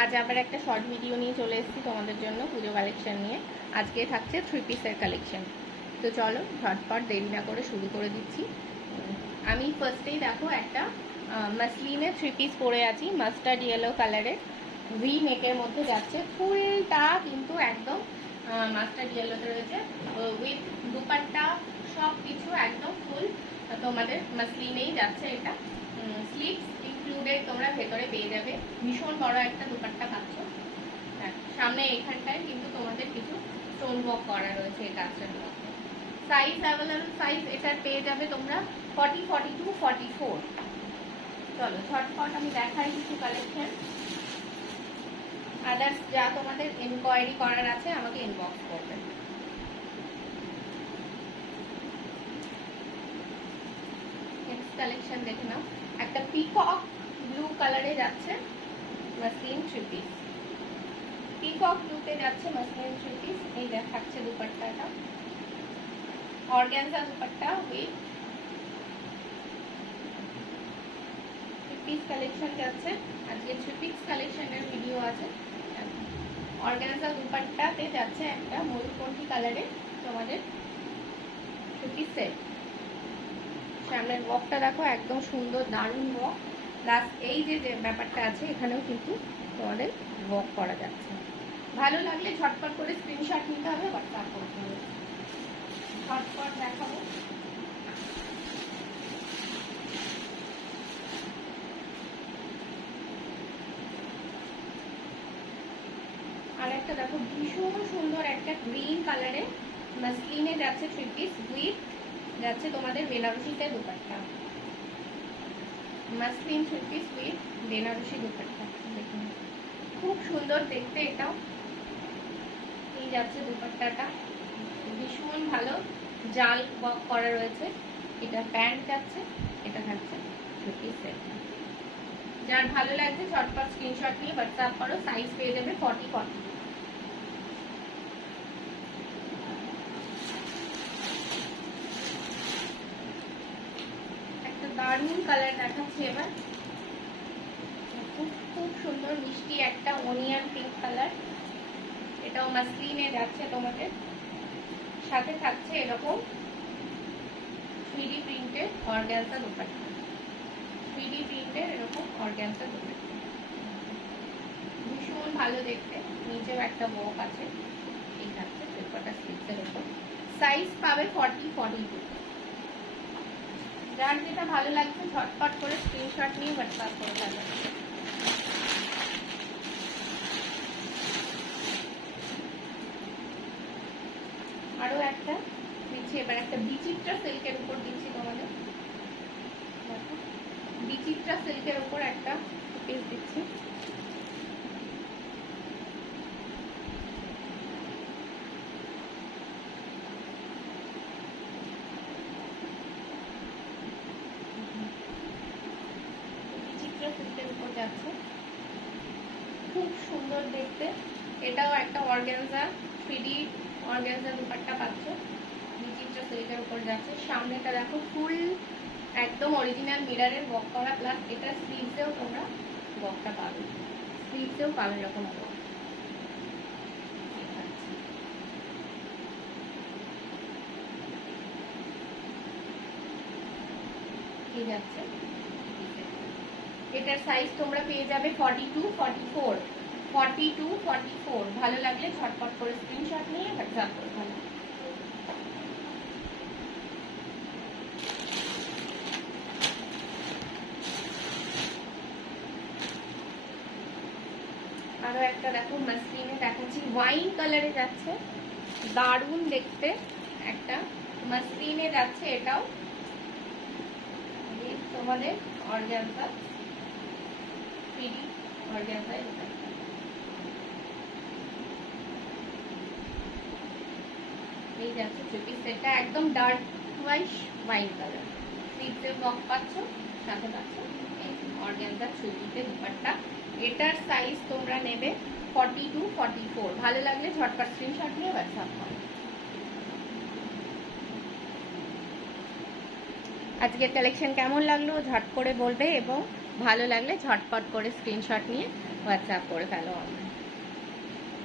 আজ আবার একটা শর্ট ভিডিও নিয়ে চলে এসেছি তোমাদের জন্য পুজো কালেকশন নিয়ে। আজকে থাকছে 3 পিসের কালেকশন। তো চলো ঝটপট দেরি না করে শুরু করে দিচ্ছি। আমি ফার্স্টেই দেখো একটা মাসলিনের 3 পিস পরে আছি, মাস্টার্ড ইয়েলো কালারের, ভি নেকের মধ্যে যাচ্ছে। ফুলটা কিন্তু একদম মাস্টার্ড ইয়েলোতে রয়েছে, উইথ দুপাট্টা সব কিছু একদম ফুল তোমাদের মাসলিনেই যাচ্ছে। এটা স্লিভস ইনক্লুডেড তোমরা ভেতরে পেয়ে যাবে। ভীষণ বড় একটা দুপাট্টা পাচ্ছ। হ্যাঁ, সামনে এখানটায় কিন্তু তোমাদের কিছু স্টোন ওয়ার্ক করা রয়েছে এই কাজটার মধ্যে। সাইজ অ্যাভেলেবল সাইজ এটার পেয়ে যাবে তোমরা 40, 42, 44। চলো ঝটপট আমি দেখাই কিছু কালেকশন। আদার্স যা তোমাদের ইনকোয়ারি করার আছে আমাকে ইনবক্স করবে। নেক্সট কালেকশন দেখে নাও, একটা পিকক ব্লু কালারে যাচ্ছে মাসলিন 3 পিস। পিকক ব্লুতে যাচ্ছে মাসলিন 3 পিস। এই দেখাচ্ছে দুপাট্টাটা, organza dupatta with 3 piece collection যাচ্ছে। আজকে 3 পিস কালেকশনের ভিডিও আছে। অর্গানজা দুপাট্টাতে যাচ্ছে একটা ময়ূরকণ্ঠী কালারে তোমাদের 3 পিস সেট। সামনের ওয়ার্কটা দেখো একদম সুন্দর, দারুণ ওয়ার্ক। প্লাস এই যে ব্যাপারটা আছে এখানেও কিন্তু তোমাদের ওয়ার্ক করা যাচ্ছে। ভালো লাগলে ঝটপট করে স্ক্রিনশট নিতে হবে, হোয়াটসঅ্যাপ করতে হবে। ঝটপট দেখাবো। আর একটা দেখো ভীষণ সুন্দর একটা গ্রিন কালারে মাসলিনে যাচ্ছে 3 পিস উইথ যাচ্ছে তোমাদের বেনারসিতে dupatta. Muslin 3 piece with Banarasi dupatta, দেখুন খুব সুন্দর দেখতে। এটাও এই যাচ্ছে দুপাট্টাটা, ভীষণ ভালো জাল ওয়ার্ক করা রয়েছে। এটা প্যান্ট যাচ্ছে, এটা থাকছে 3 পিস সেট। যার ভালো লাগছে ঝটপট স্ক্রিনশট নিয়ে হোয়াটসঅ্যাপ করো। সাইজ পেয়ে যাবে 40, 40। একটা দারুণ কালার দেখাচ্ছি এবার, খুব খুব সুন্দর মিষ্টি একটা অনিয়ন পিঙ্ক কালার। এটাও মাসলিনে যাচ্ছে তোমাদের, সাথে থাকছে এরকম 3D প্রিন্টের অর্গানজা দুপাট্টা। 3D প্রিন্টের এরকম অর্গানজা দুপাট্টা, ভীষণ ভালো দেখতে। নিচেও একটা ওয়ার্ক আছে। এই থাকছে পেপারটা স্লিপসের উপর। সাইজ পাবে 40, 42। যার যেটা ভালো লাগছে ঝটপট করে স্ক্রিনশট নিয়ে হোয়াটসঅ্যাপ করে দেবে। আরো একটা দিচ্ছি, এবার একটা বিচিত্রা সিল্কের উপর দিচ্ছি তোমাদের। বিচিত্রা সিল্কের উপর একটা পিস দিচ্ছি। বিচিত্রা সিল্কের উপর যাচ্ছে, খুব সুন্দর দেখতে। এটাও একটা অর্গানজা 3D অর্গানজা দুপাট্টা পাচ্ছ, বিচিত্রা সিল্কের উপর যাচ্ছে। সামনেটা দেখো ফুল একদম অরিজিনাল মিররের ওয়ার্ক করা, প্লাস এটা স্লিভসেও তোমরা ওয়ার্কটা পাবে, স্লিভসেও পাবে এরকম ওয়ার্ক। এই যাচ্ছে, এটার সাইজ তোমরা পেয়ে যাবে 42, 44। 42, 44। ভালো লাগলে ঝটপট করে স্ক্রিনশট নিয়ে হোয়াটসঅ্যাপ করতে হবে। আরো একটা দেখো মাসলিনে দেখাচ্ছি, ওয়াইন কালারে যাচ্ছে, দারুণ দেখতে একটা মাসলিনে যাচ্ছে। এটাও তোমাদের অর্গানজা 3D অর্গানজা। এই যাচ্ছে 3 পিস সেটটা, একদম ডার্ক ওয়াইন কালার। স্লিভসে ওয়ার্ক পাচ্ছ, সাথে পাচ্ছ অর্গানজা 3D দুপাট্টা। এটার সাইজ তোমরা নেবে 42, 44। ভালো লাগলে ঝটপট স্ক্রিনশট নিয়ে হোয়াটসঅ্যাপ করো। আজকের কালেকশন কেমন লাগলো ঝট করে বলবে, এবং ভালো লাগলে ঝটপট করে স্ক্রিনশট নিয়ে হোয়াটসঅ্যাপ করে ফেলো আমায়।